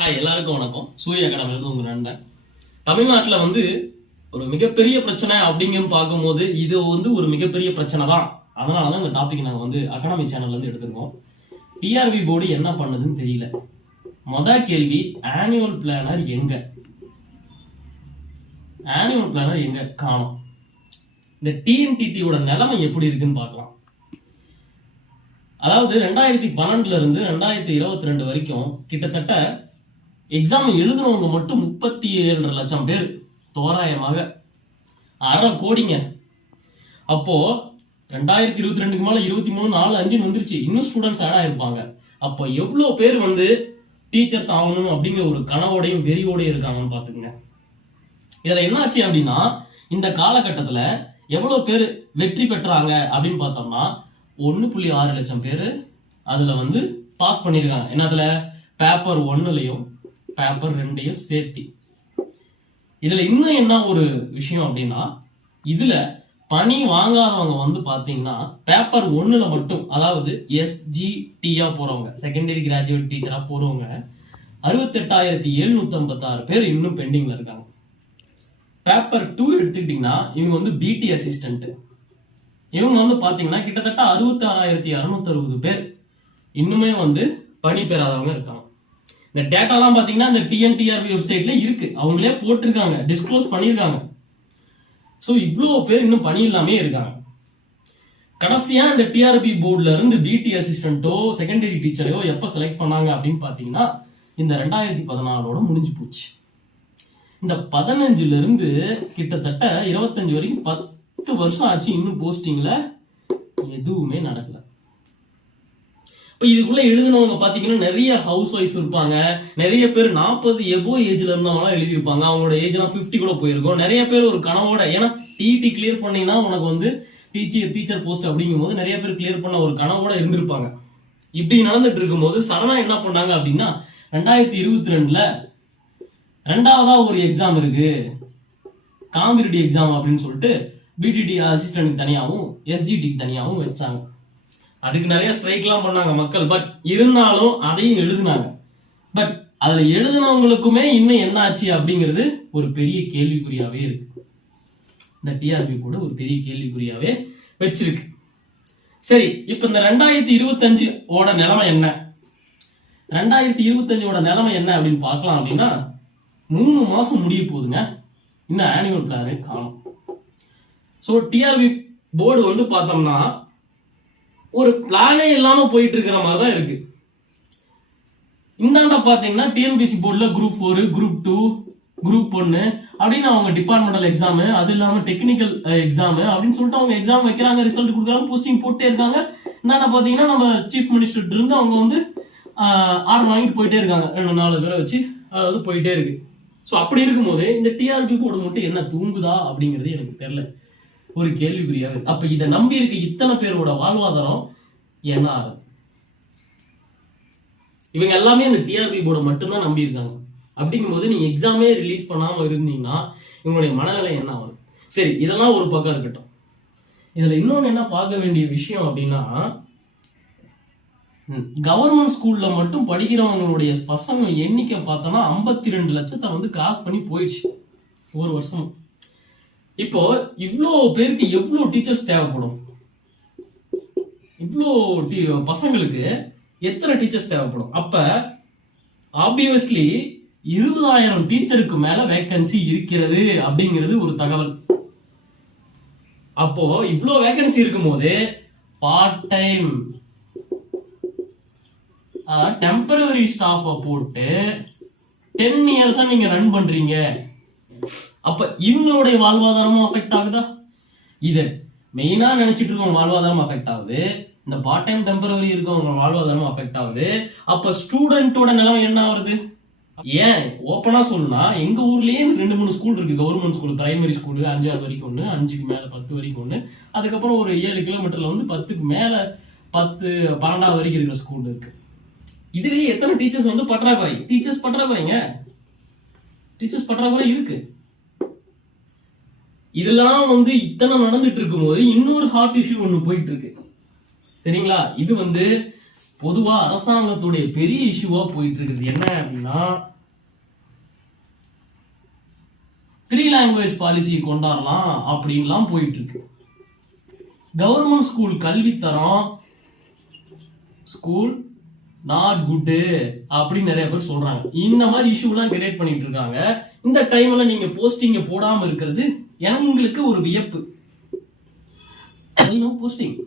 Hi, எல்லாருக்கும் வணக்கம். சூரிய அகாடமியிலிருந்து உங்க நண்பன். தமிழ்நாட்டில் ஒரு மிகப்பெரிய பிரச்சனை அப்படிங்கன்னு பார்க்கும்போது இது ஒரு மிகப்பெரிய பிரச்சனை தான். அதனால தான் இந்த டாபிக் நாங்கள் அகாடமி சேனல்லேருந்து எடுத்திருக்கோம். டிஆர்பி போர்டு என்ன பண்ணுதுன்னு தெரியல. கேள்வி, ஆனுவல் பிளானர் எங்க? ஆனுவல் பிளானர் எங்க காணோம்? இந்த டிஎன்டிடியோட நிலைமை எப்படி இருக்குன்னு பார்க்கலாம். அதாவது 2012 இருந்து 2022 வரைக்கும் கிட்டத்தட்ட எக்ஸாம் எழுதுனவங்க மட்டும் 37 லட்சம் பேர், தோராயமாக 1/2 கோடிங்க. அப்போ 2022 மேல 23, 4, 5 வந்துருச்சு. இன்னும் ஸ்டூடெண்ட்ஸ் ஆட் ஆயிருப்பாங்க. அப்போ எவ்வளவு பேர் டீச்சர்ஸ் ஆகணும் அப்படிங்கிற ஒரு கனவோடையும் வெறியோடையும் இருக்காங்கன்னு பாத்துக்கோங்க. இதுல என்னாச்சு அப்படின்னா, இந்த காலகட்டத்துல எவ்வளவு பேர் வெற்றி பெற்றாங்க அப்படின்னு பார்த்தோம்னா 1.6 லட்சம் பேர் அதுல பாஸ் பண்ணிருக்காங்க. என்னதுல? பேப்பர் 1லயும் பேப்பர் 2யும் சேர்த்தி. இதுல இன்னும் என்ன ஒரு விஷயம் அப்படின்னா, இதுல பணி வாங்காதவங்க பாத்தீங்கன்னா பேப்பர் 1ல மட்டும், அதாவது SGTயா போறவங்க, செகண்டரி கிராஜுவேட் டீச்சரா போறவங்க 68,756 பேர் இன்னும் பெண்டிங்ல இருக்காங்க. பேப்பர் 2 எடுத்துக்கிட்டீங்கன்னா இவங்க BT அசிஸ்டன்ட், இவங்க பாத்தீங்கன்னா கிட்டத்தட்ட 66,660 பேர் இன்னுமே பணி பெறாதவங்க இருக்காங்க. இந்த டேட்டாலாம் பாத்தீங்கன்னா இந்த டிஎன்டிஆர்பி வெப்சைட்ல இருக்கு, அவங்களே போட்டிருக்காங்க, டிஸ்க்ளோஸ் பண்ணிருக்காங்க. சோ இவ்வளவு பேர் இன்னும் பணி இல்லாமே இருக்காங்க. கடைசியா இந்த டிஆர்பி போர்டுல இருந்து பிடி அசிஸ்டன்ட்டோ செகண்டரி டீச்சரையோ எப்ப செலக்ட் பண்ணாங்க அப்படின்னு பாத்தீங்கன்னா இந்த 2014 முடிஞ்சு போச்சு. இந்த 15ல இருந்து கிட்டத்தட்ட 25 வரைக்கும் 10 வருஷம் ஆச்சு. இன்னும் போஸ்டிங்ல எதுவுமே நடக்கல. இப்ப இதுக்குள்ள எழுதினவங்க பாத்தீங்கன்னா நிறைய ஹவுஸ் ஒய்ஃப் இருப்பாங்க. நிறைய பேர் 40 எபோ ஏஜ்ல இருந்தவங்க எழுதியிருப்பாங்க. அவங்களோட ஏஜ்லாம் 50 கூட போயிருக்கும். நிறைய பேர் ஒரு கனவோட, ஏன்னா டிடி கிளியர் பண்ணீங்கன்னா உனக்கு டீச்சர் போஸ்ட் அப்படிங்கும் போது நிறைய பேர் கிளியர் பண்ண ஒரு கனவோட இருந்திருப்பாங்க. இப்படி நடந்துட்டு இருக்கும்போது சடனா என்ன பண்ணாங்க அப்படின்னா 2022ல 2வதா ஒரு எக்ஸாம் இருக்கு, காம்படிட்டிவ் எக்ஸாம் அப்படின்னு சொல்லிட்டு பிடிடி அசிஸ்டன்ட் தனியாகவும் எஸ்ஜிடிக்கு தனியாகவும் வச்சாங்க. அதுக்கு நிறைய ஸ்ட்ரைக் எல்லாம் பண்ணாங்க மக்கள். பட் இருந்தாலும் அதையும் எழுதுனாங்க. பட் அதுல எழுதினவங்களுக்குமே இன்னும் என்ன ஆச்சு அப்படிங்கிறது ஒரு பெரிய கேள்விக்குறியாவே இருக்கு. இந்த டிஆர்பி கூட ஒரு பெரிய கேள்விக்குறியாவே வச்சிருக்கு. சரி, இப்ப இந்த 2025 ஓட நிலைமை என்ன? 2025 ஓட நிலைமை என்ன அப்படின்னு பார்க்கலாம். அப்படின்னா 3 மாசம் முடிய போகுதுங்க, இன்னும் ஆனுவல் பிளானே காணும். சோ டிஆர்பி போர்டு பார்த்தோம்னா ஒரு பிளானே இல்லாம போயிட்டு இருக்கிற மாதிரி தான் இருக்கு. இந்தாண்ட பாத்தீங்கன்னா டிஎன்பிசி போர்டுல குரூப் 4, குரூப் 2, குரூப் 1 அப்படின்னு அவங்க டிபார்ட்மெண்டல் எக்ஸாம், அது இல்லாம டெக்னிக்கல் எக்ஸாம் அப்படின்னு சொல்லிட்டு அவங்க எக்ஸாம் வைக்கிறாங்க, ரிசல்ட் கொடுக்குறாங்க, போஸ்டிங் போட்டே இருக்காங்க. இந்தாண்ட பாத்தீங்கன்னா நம்ம சீஃப் மினிஸ்டர் இருந்து அவங்க ஆர்டர் வாங்கிட்டு போயிட்டே இருக்காங்க. 2-4 பேரை வச்சு அதாவது போயிட்டே இருக்கு. ஸோ அப்படி இருக்கும்போது இந்த டிஆர்பி போர்டு மட்டும் என்ன தூங்குதா அப்படிங்கிறது எனக்கு தெரியல, ஒரு கேள்விக்குறியா. அப்ப இதை நம்பி இருக்க இத்தனை பேரோட வாழ்வாதாரம் என்ன ஆகுது? இவங்க எல்லாமே அந்த டிஆர்பி போர்டை மட்டும்தான் நம்பி இருக்காங்க. அப்படிங்கும்போது நீங்க எக்ஸாமே ரிலீஸ் பண்ணாம இருந்தீங்கன்னா இவங்களுடைய மனநிலை என்ன ஆகும்? சரி, இதெல்லாம் ஒரு பக்கம் இருக்கட்டும். இதுல இன்னொன்னு என்ன பார்க்க வேண்டிய விஷயம் அப்படின்னா, கவர்மெண்ட் ஸ்கூல்ல மட்டும் படிக்கிறவங்களுடைய பசங்க எண்ணிக்கை பார்த்தோம்னா 52 லட்சத்தை கிராஸ் பண்ணி போயிடுச்சு ஒரு வருஷம். இப்போ இவ்வளோ பேருக்கு எவ்வளோ டீச்சர்ஸ் தேவைப்படும்? இவ்வளோ பசங்களுக்கு எத்தனை டீச்சர்ஸ் தேவைப்படும்? அப்ப ஆப்வியஸ்லி 20,000 டீச்சருக்கு மேல வேகன்சி இருக்கிறது அப்படிங்கிறது ஒரு தகவல். அப்போ இவ்வளோ வேகன்சி இருக்கும் போது பார்ட் டைம் டெம்பரரி ஸ்டாஃப போட்டு 10 இயர்ஸா நீங்க ரன் பண்றீங்க. அப்ப இவங்களுடைய வாழ்வாதாரமும் அஃபெக்ட் ஆகுதா? இது மெயினா நினைச்சிட்டு இருக்கவங்க வாழ்வாதாரம் அஃபெக்ட் ஆகுது, இந்த பார்ட் டைம் டெம்பரரி இருக்கவங்க வாழ்வாதாரம் அஃபெக்ட் ஆகுது. அப்ப ஸ்டூடெண்டோட நிலைமை என்ன ஆகுது? ஏன் ஓப்பனா சொல்லணும்னா எங்க ஊர்லயே 2-3 ஸ்கூல் இருக்கு, கவர்மெண்ட் ஸ்கூல், பிரைமரி ஸ்கூல் 5வது வரைக்கும் ஒண்ணு, 5க்கு மேல 10 வரைக்கும் ஒண்ணு, அதுக்கப்புறம் ஒரு 7 கிலோமீட்டர்ல 10க்கு மேல 10, 12வது வரைக்கும் இருக்கிற ஸ்கூல் இருக்கு. இதுலயே எத்தனை டீச்சர்ஸ் பற்றாக்குறை? டீச்சர்ஸ் பற்றாக்குறை இருக்கு. இதெல்லாம் இத்தனை நடந்துட்டு இருக்கும் போது இன்னொரு ஹாட் இஷ்யூ ஒண்ணு போயிட்டு இருக்கு. சரிங்களா? இது பொதுவா அரசாங்கத்துடைய பெரிய இஷ்யூவா போயிட்டு இருக்குது என்ன அப்படின்னா 3 லாங்குவேஜ் பாலிசி கொண்டாடலாம் அப்படின்லாம் போயிட்டு இருக்கு. கவர்மெண்ட் ஸ்கூல் கல்வித்தரம் ஸ்கூல் நாட் குட் அப்படின்னு நிறைய பேர் சொல்றாங்க. இந்த மாதிரி இஷ்யூலாம் கிரியேட் பண்ணிட்டு இருக்காங்க. இந்த டைம்ல நீங்க போஸ்டிங்க போடாம இருக்கிறது எங்களுக்கு ஒரு வியப்பு. போஸ்டிங்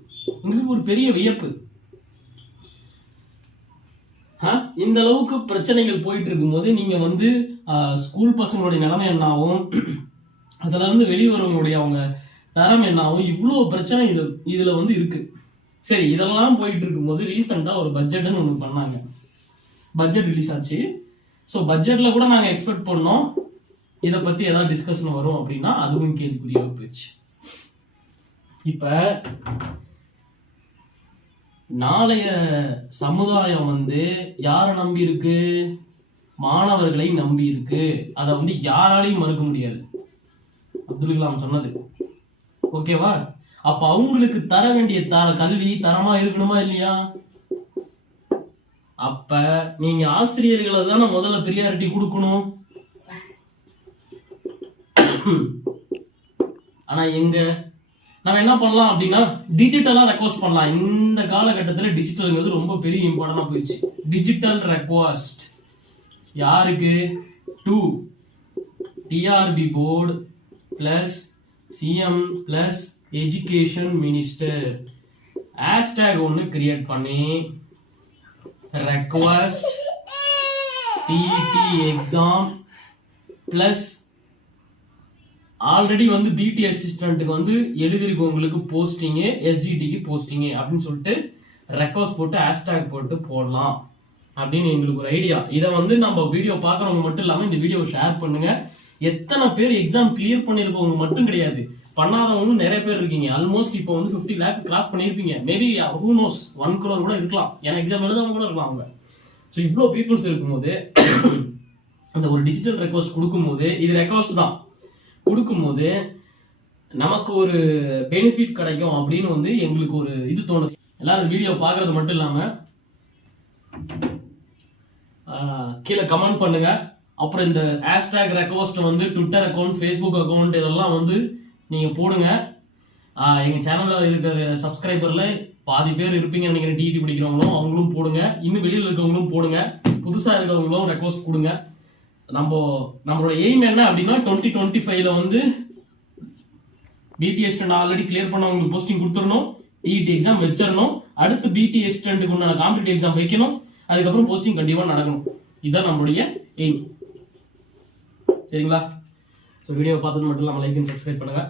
உங்களுக்கு ஒரு பெரிய வியப்பு. இந்த அளவுக்கு பிரச்சனைகள் போயிட்டு இருக்கும்போது நீங்க வந்து ஸ்கூல் பசங்களுடைய நிலைமை என்ன ஆகும், அதுல இருந்து வெளிவரவங்களுடைய அவங்க தரம் என்ன ஆகும், இவ்வளவு பிரச்சனை இதுல வந்து இருக்கு. சரி, இதெல்லாம் போயிட்டு இருக்கும்போது ரீசெண்டா ஒரு பட்ஜெட்னு ஒன்று பண்ணாங்க. பட்ஜெட் ரிலீஸ் ஆச்சு. ஸோ பட்ஜெட்ல கூட நாங்க எக்ஸ்பெக்ட் பண்ணோம் இதை பத்தி ஏதாவது டிஸ்கஷன் வரும் அப்படின்னா, அதுவும் கேள்விக்குறியாக போயிடுச்சு. இப்ப நாளைய சமுதாயம் வந்து யாரை நம்பி இருக்கு? மாணவர்களை நம்பி இருக்கு. அதை வந்து யாராலையும் மறுக்க முடியாது. அப்துல் கலாம் சொன்னது. ஓகேவா? அப்ப அவங்களுக்கு தர வேண்டிய கல்வி தரமா இருக்கணுமா இல்லையா? அப்ப நீங்க ஆசிரியர்களை தானே முதல்ல பிரியாரிட்டி கொடுக்கணும். ஆனா எங்க நம்ம என்ன பண்ணலாம் அப்படின்னா டிஜிட்டலா ரெக்வஸ்ட் பண்ணலாம். இந்த காலகட்டத்தில் டிஜிட்டல்ங்கிறது ரொம்ப பெரிய இம்பார்ட்டன்டா போயிடுச்சு. டிஜிட்டல் ரெக்வஸ்ட் யாருக்கு? To TRB board plus CM plus education minister hashtag ஒன்று கிரியேட் பண்ணி request TT exam plus already வந்து பிடி அசிஸ்டன்ட்டுக்கு வந்து எழுதிருக்கவங்களுக்கு போஸ்டிங்கு, எஸ்ஜிடிக்கு போஸ்டிங்கு அப்படின்னு சொல்லிட்டு ரெக்வஸ்ட் போட்டு ஹேஷ்டேக் போட்டு போடலாம் அப்படின்னு எங்களுக்கு ஒரு ஐடியா. இதை வந்து நம்ம வீடியோ பார்க்குறவங்க மட்டும் இல்லாமல் இந்த வீடியோ ஷேர் பண்ணுங்க. எத்தனை பேர் எக்ஸாம் கிளியர் பண்ணியிருக்கவங்க மட்டும் கிடையாது, பண்ணாதவங்களும் நிறைய பேர் இருக்கீங்க. ஆல்மோஸ்ட் இப்போ வந்து 50 lakh கிராஸ் பண்ணியிருப்பீங்க. மேபி ஹூ நோஸ் 1 crore கூட இருக்கலாம். ஏன்னா எக்ஸாம் எழுதவங்க கூட இருக்கலாம் அவங்க. ஸோ இவ்வளோ பீப்புள்ஸ் இருக்கும்போது அந்த ஒரு டிஜிட்டல் ரெக்வஸ்ட் கொடுக்கும்போது, இது ரெக்வஸ்ட் தான், கொடுக்கும்போது நமக்கு ஒரு பெனிஃபிட் கிடைக்கும் அப்படின்னு வந்து எங்களுக்கு ஒரு இது தோணுது. எல்லாரும் வீடியோ பார்க்கறது மட்டும் இல்லாமல் கீழே கமெண்ட் பண்ணுங்க. அப்புறம் இந்த ஹேஷ்டேக் ரெக்வஸ்ட் வந்து ட்விட்டர் அக்கௌண்ட், ஃபேஸ்புக் அக்கௌண்ட் இதெல்லாம் வந்து நீங்க போடுங்க. எங்க சேனல்ல இருக்கிற சப்ஸ்கிரைபர்ல பாதி பேர் இருப்பீங்கன்னு நினைக்கிறேன், டிடி படிக்கிறவங்களும் அவங்களும் போடுங்க. இன்னும் வெளியில் இருக்கவங்களும் போடுங்க. புதுசா இருக்கிறவங்களும் ரெக்வஸ்ட் கொடுங்க. நம்மளோட எய்ம் என்ன அப்படின்னா 2025ல வந்து பிடி அசிஸ்டன்ட் ஆல்ரெடி கிளியர் பண்ணவங்களுக்கு போஸ்டிங் கொடுத்துடணும், டிஇடி எக்ஸாம் வச்சிடணும், அடுத்து பிடி அசிஸ்டன்ட்டுக்கு உண்டான காம்படிட்டிவ் எக்ஸாம் வைக்கணும், அதுக்கப்புறம் போஸ்டிங் கண்டிப்பா நடக்கணும். இதுதான் நம்மளுடைய எய்ம். சரிங்களா? ஸோ வீடியோ பார்த்தது மட்டும் இல்லாமல் லைக் அண்ட் சப்ஸ்கிரைப் பண்ணுங்க.